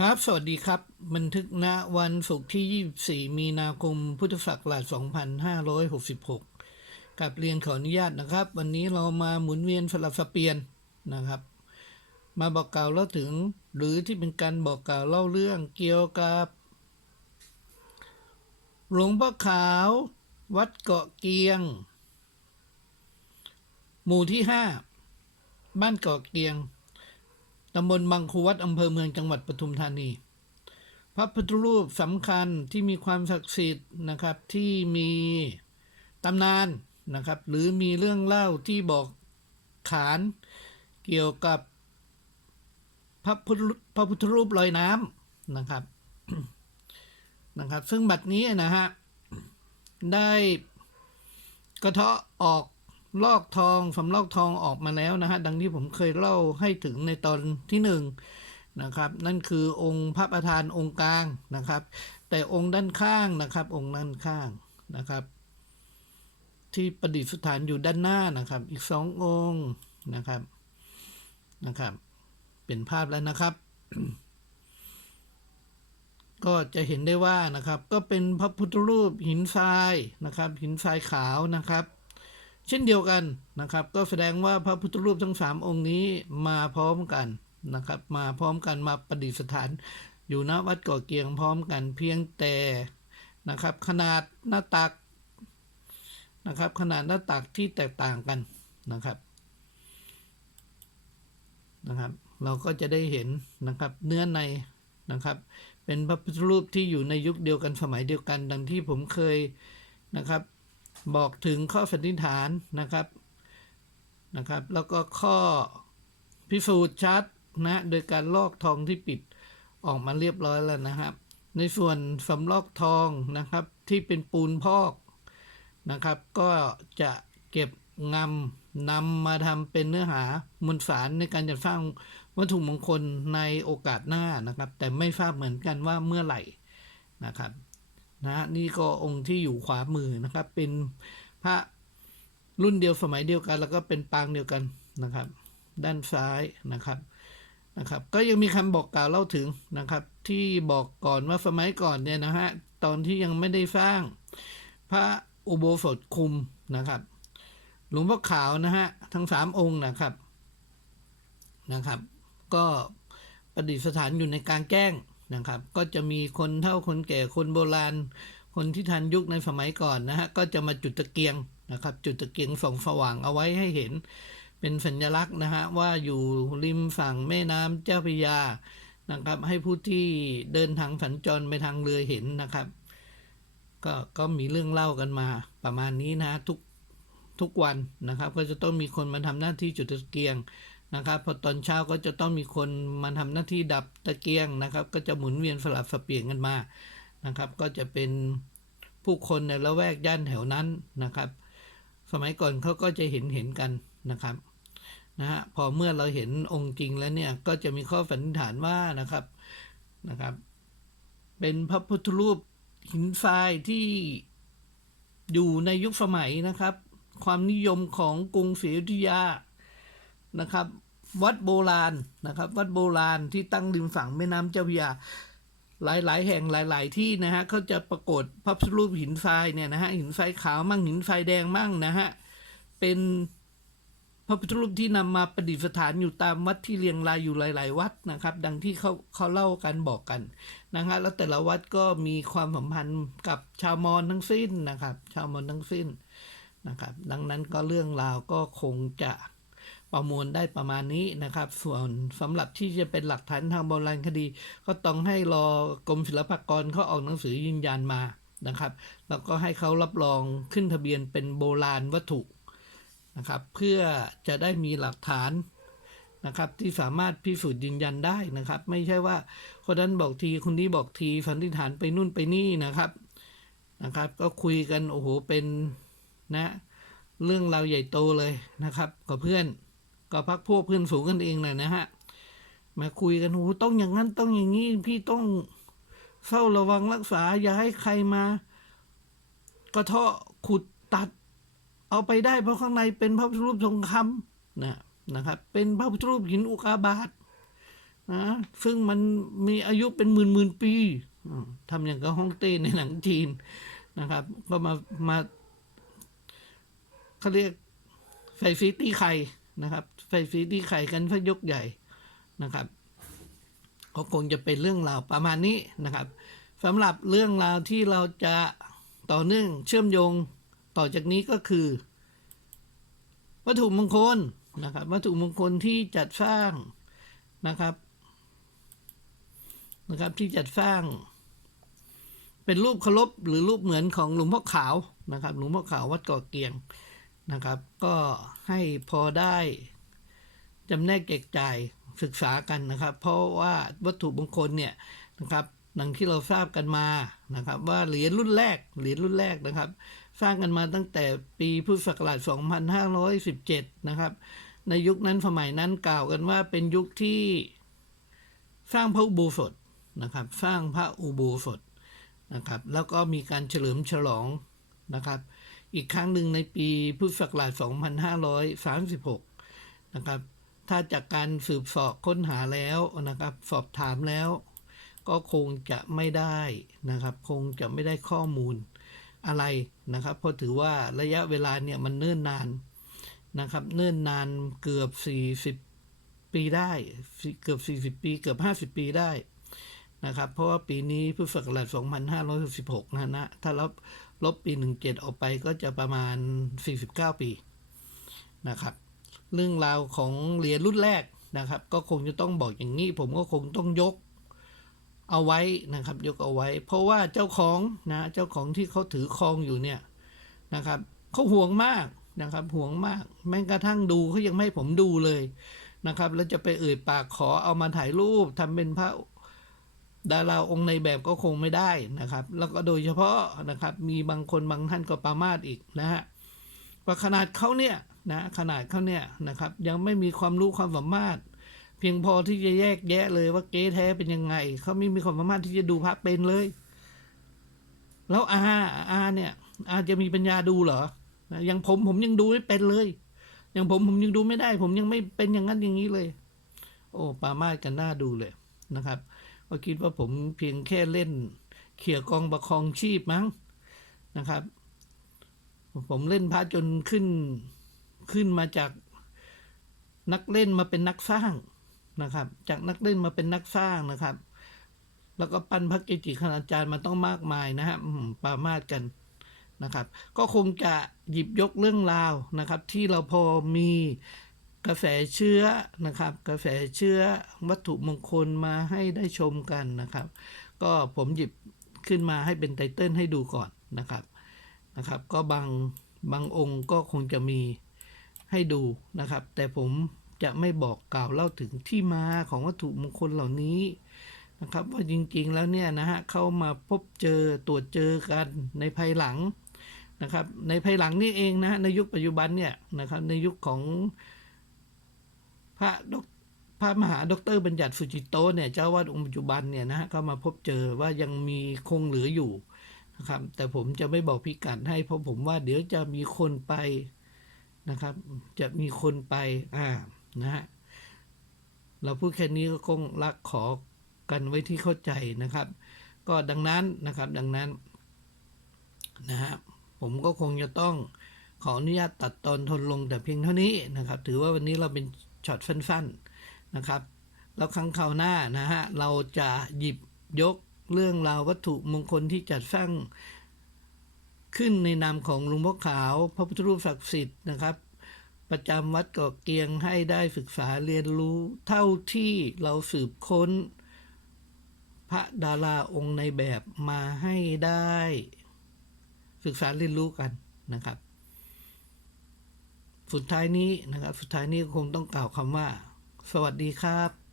ครับ สวัสดีครับ บันทึกณวันศุกร์ที่ 24 มีนาคม พุทธศักราช 2566 กับเรียนขออนุญาตนะครับ วันนี้เรามาหมุนเวียนสลับสเปลี่ยนนะครับ มาบอกกล่าวเล่าถึง หรือที่เป็นการบอกกล่าวเล่าเรื่องเกี่ยวกับ หลวงพ่อขาว วัดเกาะเกียง หมู่ที่ 5 บ้านเกาะเกียง ตำบลบางคูวัดอำเภอเมืองจังหวัดปทุมธานี พระพุทธรูปสำคัญที่มีความศักดิ์สิทธิ์นะครับที่มีตำนานนะครับ หรือมีเรื่องเล่าที่บอกขานเกี่ยวกับพระพุทธพระพุทธรูปลอยน้ำนะครับนะครับ ซึ่งบัดนี้นะฮะได้กระเทาะออก ลอกทองสำลอกทองออกมาแล้วนะฮะดังที่ผมเคยเล่าให้ถึงในตอนที่หนึ่งนะครับนั่นคือองค์พระประธานองค์กลางนะครับ แต่องค์ด้านข้างนะครับ องค์ด้านข้างนะครับ ที่ประดิษฐานอยู่ด้านหน้านะครับ อีกสององค์นะครับนะครับ เป็นภาพแล้วนะครับ ก็จะเห็นได้ว่านะครับ ก็เป็นพระพุทธรูปหินทรายนะครับ หินทรายขาวนะครับ เช่นเดียวกันนะครับ ก็แสดงว่าพระพุทธรูปทั้งสามองค์นี้มาพร้อมกันนะครับ มาพร้อมกันมาประดิษฐาน อยู่ณวัดก่อเกียงพร้อมกันเพียงแต่นะครับ ขนาดหน้าตักนะครับ ขนาดหน้าตักที่แตกต่างกันนะครับนะครับ เราก็จะได้เห็นนะครับเนื้อในนะครับ เป็นพระพุทธรูปที่อยู่ในยุคเดียวกันสมัยเดียวกัน ดังที่ผมเคยนะครับ บอกถึงข้อสันนิษฐานนะครับนะครับ แล้วก็ข้อพิสูจน์ชัดนะโดยการลอกทองที่ปิดออกมาเรียบร้อยแล้วนะครับ ในส่วนสำลอกทองนะครับที่เป็นปูนพอกนะครับ ก็จะเก็บงำนำมาทำเป็นเนื้อหามวลสารในการจัดสร้างวัตถุมงคลในโอกาสหน้านะครับ แต่ไม่ทราบเหมือนกันว่าเมื่อไหร่นะครับ นะนี่ก็องค์ที่อยู่ขวามือนะครับ เป็นพระรุ่นเดียวสมัยเดียวกัน แล้วก็เป็นปางเดียวกันนะครับ ด้านซ้ายนะครับนะครับ ก็ยังมีคำบอกกล่าวเล่าถึงนะครับ ที่บอกก่อนว่าสมัยก่อนเนี่ยนะฮะตอนที่ยังไม่ได้สร้าง พระอุโบสถคุมนะครับ หลวงพ่อขาวนะฮะทั้งสามองค์นะครับนะครับ ก็ประดิษฐานอยู่ในกลางแจ้ง นะครับ ก็จะมีคนเฒ่าคนแก่คนโบราณ คนที่ทันยุคในสมัยก่อนนะฮะก็จะมาจุดตะเกียงนะครับ จุดตะเกียงส่องสว่างเอาไว้ให้เห็น เป็นสัญลักษณ์นะฮะว่าอยู่ริมฝั่งแม่น้ำเจ้าพระยานะครับ ให้ผู้ที่เดินทางสัญจรไปทางเรือเห็นนะครับก็ก็มีเรื่องเล่ากันมาประมาณนี้นะทุกทุกวันนะครับ ก็จะต้องมีคนมาทำหน้าที่จุดตะเกียง นะครับพอตอนเช้าก็จะต้องมีคนมาทำหน้าที่ดับตะเกียงนะครับ ก็จะหมุนเวียนสลับสเปลี่ยนกันมานะครับ ก็จะเป็นผู้คนในละแวกย่านแถวนั้นนะครับ สมัยก่อนเขาก็จะเห็นเห็นกันนะครับนะฮะพอเมื่อเราเห็นองค์จริงแล้วเนี่ยก็จะมีข้อสันนิษฐานว่านะครับนะครับ เป็นพระพุทธรูปหินทรายที่อยู่ในยุคสมัยนะครับ ความนิยมของกรุงศรีอยุธยานะครับ วัดโบราณนะครับ วัดโบราณที่ตั้งริมฝั่งแม่น้ำเจ้าพระยาหลาย ๆ แห่งหลาย ๆ ที่นะฮะเขาจะปรากฏพระพุทธรูปหินทรายเนี่ยนะฮะหินทรายขาวมั่งหินทรายแดงมั่งนะฮะเป็นพระพุทธรูปที่นำมาประดิษฐานอยู่ตามวัดที่เรียงรายอยู่หลาย ๆ วัดนะครับ ดังที่เขาเขาเล่ากันบอกกันนะฮะแล้วแต่ละวัดก็มีความสัมพันธ์กับชาวมอญทั้งสิ้นนะครับ ชาวมอญทั้งสิ้นนะครับ ดังนั้นก็เรื่องราวก็คงจะ ประมวลได้ประมาณนี้นะครับ ส่วนสำหรับที่จะเป็นหลักฐานทางโบราณคดี ก็ต้องให้รอกรมศิลปากรเขาออกหนังสือยืนยันมานะครับ แล้วก็ให้เขารับรองขึ้นทะเบียนเป็นโบราณวัตถุนะครับ เพื่อจะได้มีหลักฐานนะครับที่สามารถพิสูจน์ยืนยันได้นะครับ ไม่ใช่ว่าคนนั้นบอกทีคนนี้บอกทีสันนิษฐานไปนู่นไปนี่นะครับนะครับ ก็คุยกันโอ้โหเป็นนะเรื่องราวใหญ่โตเลยนะครับกับเพื่อน ก็พักพวกเพื่อนฝูงกันเองเลยนะฮะ มาคุยกันโอ้ต้องอย่างนั้นต้องอย่างนี้พี่ต้องเฝ้าระวังรักษา อย่าให้ใครมา กระเทาะขุดตัด เอาไปได้เพราะข้างในเป็นพระพุทธรูปทองคำนะนะครับ เป็นพระพุทธรูปหินอุกาบาตนะซึ่งมันมีอายุเป็นหมื่นหมื่นปีทำอย่างกับฮ่องเต้ในหนังจีนนะครับ ก็มามาเขาเรียกไฟฟีตี้ไข่ นะครับไฟฟีตี้ไข่กันพยกใหญ่นะครับก็คงจะเป็นเรื่องราวประมาณนี้นะครับสำหรับเรื่องราวที่เราจะต่อเนื่องเชื่อมโยงต่อจากนี้ก็คือ วัตถุมงคลนะครับวัตถุมงคลที่จัดสร้างนะครับนะครับที่จัดสร้าง เป็นรูปเคารพหรือรูปเหมือนของหลวงพ่อขาวนะครับหลวงพ่อขาววัดเกาะเกียง นะครับ ก็ให้พอได้จำแนกแจกจ่ายศึกษากันนะครับ เพราะว่าวัตถุมงคลเนี่ยนะครับดังที่เราทราบกันมานะครับ ว่าเหรียญรุ่นแรกเหรียญรุ่นแรกนะครับ สร้างกันมาตั้งแต่ปีพุทธศักราช 2517 นะครับ ในยุคนั้นสมัยนั้นกล่าวกันว่าเป็นยุคที่สร้างพระอุโบสถนะครับ สร้างพระอุโบสถนะครับ แล้วก็มีการเฉลิมฉลองนะครับ อีกครั้งหนึ่งในปีพุทธศักราช 2536 นะครับ ถ้าจากการสืบสอบค้นหาแล้วนะครับ สอบถามแล้ว ก็คงจะไม่ได้นะครับ คงจะไม่ได้ข้อมูลอะไรนะครับ เพราะถือว่าระยะเวลาเนี่ยมันเนิ่นนานนะครับ เนิ่นนานเกือบ 40 ปีได้ เกือบ 40 ปี เกือบ 50 ปีได้นะครับ เพราะว่าปีนี้พุทธศักราช 2566 นะนะถ้าลบ ลบปี 17 ออกไปก็จะประมาณ 49 ปีนะครับเรื่องราวของเหรียญรุ่นแรกนะครับ ก็คงจะต้องบอกอย่างนี้ ผมก็คงต้องยกเอาไว้นะครับ ยกเอาไว้ เพราะว่าเจ้าของนะเจ้าของที่เขาถือครองอยู่เนี่ยนะครับเขาห่วงมากนะครับห่วงมาก แม้กระทั่งดูเขายังไม่ให้ผมดูเลยนะครับ แล้วจะไปเอ่ยปากขอเอามาถ่ายรูปทำเป็นพระ ดาราองค์ในแบบก็คงไม่ได้นะครับ แล้วก็โดยเฉพาะนะครับมีบางคนบางท่านก็ประมาทอีกนะฮะว่าขนาดเขาเนี่ยนะขนาดเขาเนี่ยนะครับยังไม่มีความรู้ความสามารถ เพียงพอที่จะแยกแยะเลยว่าเก๊แท้เป็นยังไงเขาไม่มีความสามารถที่จะดูพระเป็นเลย แล้วอาอาเนี่ย อาจะมีปัญญาดูเหรอนะอย่างผมผมยังดูไม่เป็นเลย อย่างผมผมยังดูไม่ได้ ผมยังไม่เป็นอย่างนั้นอย่างนี้เลย โอ้ปามาดกันหน้าดูเลยนะครับ ก็คิดว่าผมเพียงแค่เล่นเขี่ยกองประคองชีพมั้งนะครับ ผมเล่นพระจนขึ้นขึ้นมาจากนักเล่นมาเป็นนักสร้างนะครับ จากนักเล่นมาเป็นนักสร้างนะครับ แล้วก็ปั้นพระเกจิคณาจารย์มาต้องมากมายนะฮะปรามาดกันนะครับ ก็คงจะหยิบยกเรื่องราวนะครับ ที่เราพอมี กระแสเชื้อนะครับ กระแสเชื้อวัตถุมงคลมาให้ได้ชมกันนะครับ ก็ผมหยิบขึ้นมาให้เป็นไตเติ้ลให้ดูก่อนนะครับนะครับ ก็บางบางองค์ก็คงจะมีให้ดูนะครับ แต่ผมจะไม่บอกกล่าวเล่าถึงที่มาของวัตถุมงคลเหล่านี้นะครับว่าจริงๆแล้วเนี่ยนะฮะเข้ามาพบเจอตรวจเจอกันในภายหลังนะครับ ในภายหลังนี่เองนะฮะในยุคปัจจุบันเนี่ยนะครับในยุคของ พระดกพระมหาดรบัญญัติสุจิโตเนี่ยเจ้าวาดองค์ปัจจุบันเนี่ยนะฮะก็มาพบเจอว่ายังมีคงเหลืออยู่นะครับ แต่ผมจะไม่บอกพิกัดให้เพราะผมว่าเดี๋ยวจะมีคนไปนะครับ จะมีคนไปอ่านะฮะเราพูดแค่นี้ก็คงรักขอกันไว้ที่เข้าใจนะครับ ก็ดังนั้นนะครับดังนั้นนะฮะผมก็คงจะต้องขออนุญาตตัดตอนทนลงแต่เพียงเท่านี้นะครับ ถือว่าวันนี้เราเป็น ช็อตสั้นๆนะครับ แล้วครั้งคราวหน้านะฮะเราจะหยิบยกเรื่องราววัตถุมงคลที่จัดสร้างขึ้นในนามของหลวงพ่อขาว พระพุทธรูปศักดิ์สิทธิ์นะครับ ประจำวัดเกาะเกียงให้ได้ศึกษาเรียนรู้เท่าที่เราสืบค้น พระดาราองค์ในแบบมาให้ได้ ศึกษาเรียนรู้กันนะครับ สุดท้ายนี้นะครับ สุดท้ายนี้คงต้องกล่าวคำว่า สวัสดีครับ